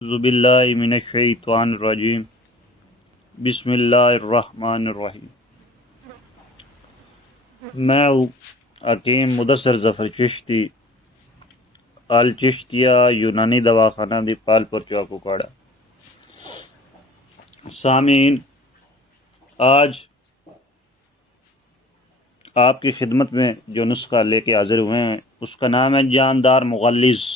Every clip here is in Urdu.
اعوذ باللہ من الشیطان الرجیم بسم اللہ الرحمن الرحیم۔ میں ہوں حکیم مدثر ظفر چشتی، الچشتیہ یونانی دواخانہ دی پالپور چوک اکواڑہ۔ سامعین، آج آپ کی خدمت میں جو نسخہ لے کے حاضر ہوئے ہیں اس کا نام ہے جاندار مغلظ۔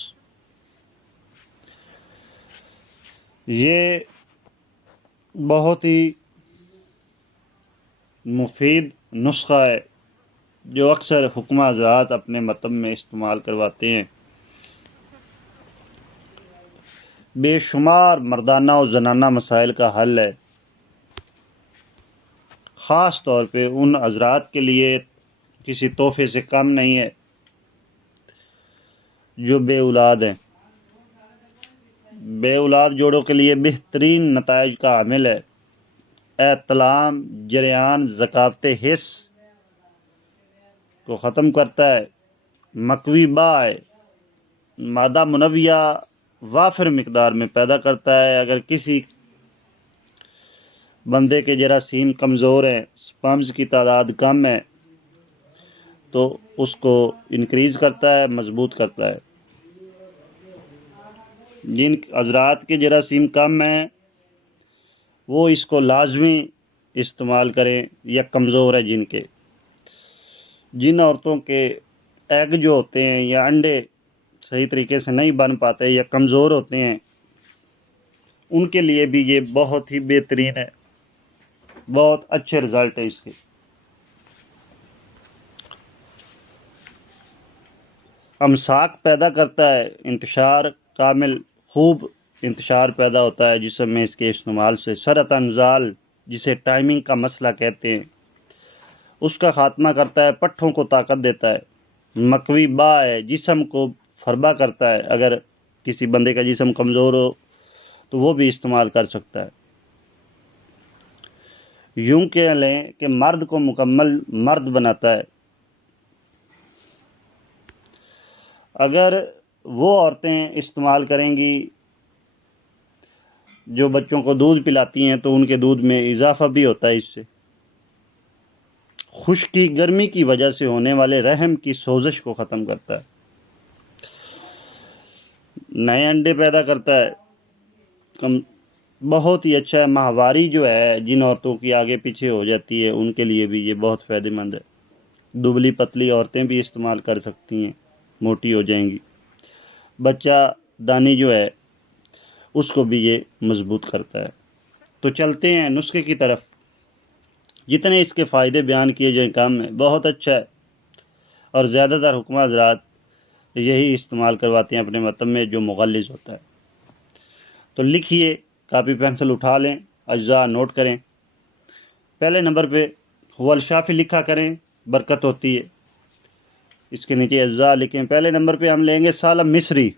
یہ بہت ہی مفید نسخہ ہے جو اکثر حکماء حضرات اپنے متن میں استعمال کرواتے ہیں۔ بے شمار مردانہ و زنانہ مسائل کا حل ہے، خاص طور پہ ان حضرات کے لیے کسی تحفے سے کم نہیں ہے جو بے اولاد ہیں۔ بے اولاد جوڑوں کے لیے بہترین نتائج کا حامل ہے۔ احتلام، جریان، ذکاوت حس کو ختم کرتا ہے، مقوی با ہے، مادہ منویہ وافر مقدار میں پیدا کرتا ہے۔ اگر کسی بندے کے جراثیم کمزور ہیں، سپرمز کی تعداد کم ہے، تو اس کو انکریز کرتا ہے، مضبوط کرتا ہے۔ جن حضرات کے جراثیم کم ہیں وہ اس کو لازمی استعمال کریں، یا کمزور ہے جن عورتوں کے ایگ جو ہوتے ہیں یا انڈے صحیح طریقے سے نہیں بن پاتے یا کمزور ہوتے ہیں، ان کے لیے بھی یہ بہت ہی بہترین ہے، بہت اچھے رزلٹ ہے اس کے۔ امساک پیدا کرتا ہے، انتشار کامل خوب انتشار پیدا ہوتا ہے جسم میں اس کے استعمال سے۔ سرطان زال جسے ٹائمنگ کا مسئلہ کہتے ہیں، اس کا خاتمہ کرتا ہے، پٹھوں کو طاقت دیتا ہے۔ مقوی با ہے، جسم کو فربا کرتا ہے۔ اگر کسی بندے کا جسم کمزور ہو تو وہ بھی استعمال کر سکتا ہے۔ یوں کہہ لیں کہ مرد کو مکمل مرد بناتا ہے۔ اگر وہ عورتیں استعمال کریں گی جو بچوں کو دودھ پلاتی ہیں تو ان کے دودھ میں اضافہ بھی ہوتا ہے اس سے۔ خشکی گرمی کی وجہ سے ہونے والے رحم کی سوزش کو ختم کرتا ہے، نئے انڈے پیدا کرتا ہے، بہت ہی اچھا ہے۔ ماہواری جو ہے، جن عورتوں کی آگے پیچھے ہو جاتی ہے ان کے لیے بھی یہ بہت فائدہ مند ہے۔ دبلی پتلی عورتیں بھی استعمال کر سکتی ہیں، موٹی ہو جائیں گی۔ بچہ دانی جو ہے اس کو بھی یہ مضبوط کرتا ہے۔ تو چلتے ہیں نسخے کی طرف۔ جتنے اس کے فائدے بیان کیے جائیں کم ہے، بہت اچھا ہے، اور زیادہ تر حکماء حضرات یہی استعمال کرواتے ہیں اپنے متن میں جو مغلظ ہوتا ہے۔ تو لکھیے، کاپی پینسل اٹھا لیں، اجزاء نوٹ کریں۔ پہلے نمبر پہ هو الشافی لکھا کریں، برکت ہوتی ہے۔ اس کے نیچے اجزاء لکھیں۔ پہلے نمبر پہ ہم لیں گے سالب مصری۔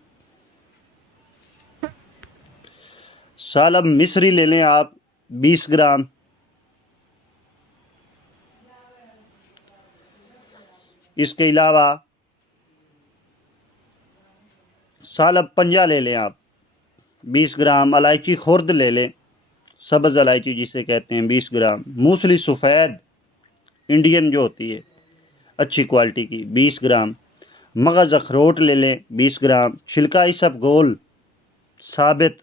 سالب مصری لے لیں آپ 20 گرام۔ اس کے علاوہ سالب پنجہ لے لیں آپ 20 گرام۔ الائچی خرد لے لیں، سبز الائچی جسے کہتے ہیں، 20 گرام۔ موسلی سفید انڈین جو ہوتی ہے اچھی کوالٹی کی، 20 گرام۔ مغز اخروٹ لے لیں 20 گرام۔ چھلکا اسب گول ثابت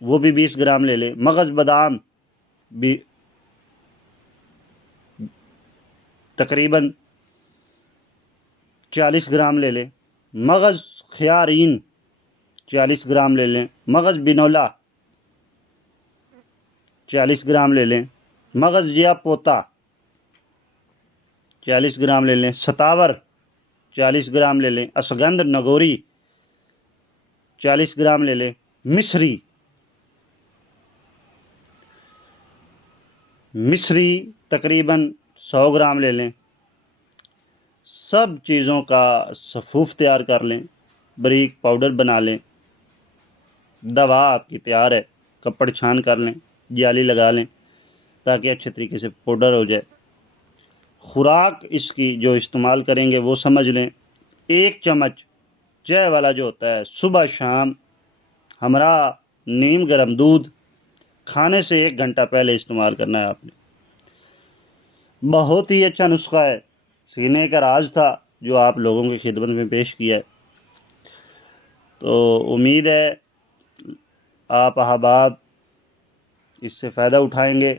وہ بھی 20 گرام لے لیں۔ مغز بادام بھی تقریباً 40 گرام لے لیں۔ مغز خیارین 40 گرام لے لیں۔ مغز بنولا 40 گرام لے لیں۔ مغز جیا پوتا 40 گرام لے لیں۔ ستاور 40 گرام لے لیں۔ اسگندھ نگوری 40 گرام لے لیں۔ مصری تقریباً 100 گرام لے لیں۔ سب چیزوں کا صفوف تیار کر لیں، باریک پاؤڈر بنا لیں۔ دوا آپ کی تیار ہے، کپڑ چھان کر لیں، جالی لگا لیں تاکہ اچھے طریقے سے پاؤڈر ہو جائے۔ خوراک اس کی جو استعمال کریں گے وہ سمجھ لیں۔ 1 چمچ چائے والا جو ہوتا ہے صبح شام ہمارا نیم گرم دودھ کھانے سے 1 گھنٹہ پہلے استعمال کرنا ہے آپ نے. بہت ہی اچھا نسخہ ہے، سینے کا راز تھا جو آپ لوگوں کی خدمت میں پیش کیا ہے. تو امید ہے آپ احباب اس سے فائدہ اٹھائیں گے.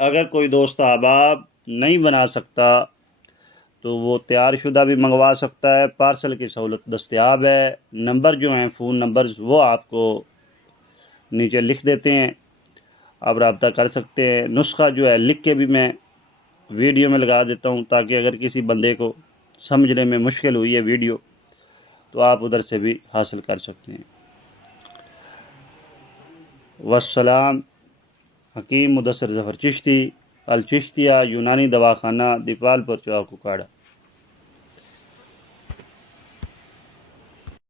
اگر کوئی دوست احباب نہیں بنا سکتا تو وہ تیار شدہ بھی منگوا سکتا ہے، پارسل کی سہولت دستیاب ہے. نمبر جو ہیں فون نمبرز وہ آپ کو نیچے لکھ دیتے ہیں، آپ رابطہ کر سکتے ہیں. نسخہ جو ہے لکھ کے بھی میں ویڈیو میں لگا دیتا ہوں تاکہ اگر کسی بندے کو سمجھنے میں مشکل ہوئی ہے ویڈیو تو آپ ادھر سے بھی حاصل کر سکتے ہیں. والسلام. حکیم مدثر ظفر چشتی، الچشتیہ یونانی دواخانہ، دیپال پر چوک اکاڑا.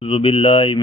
اعوذ باللہ من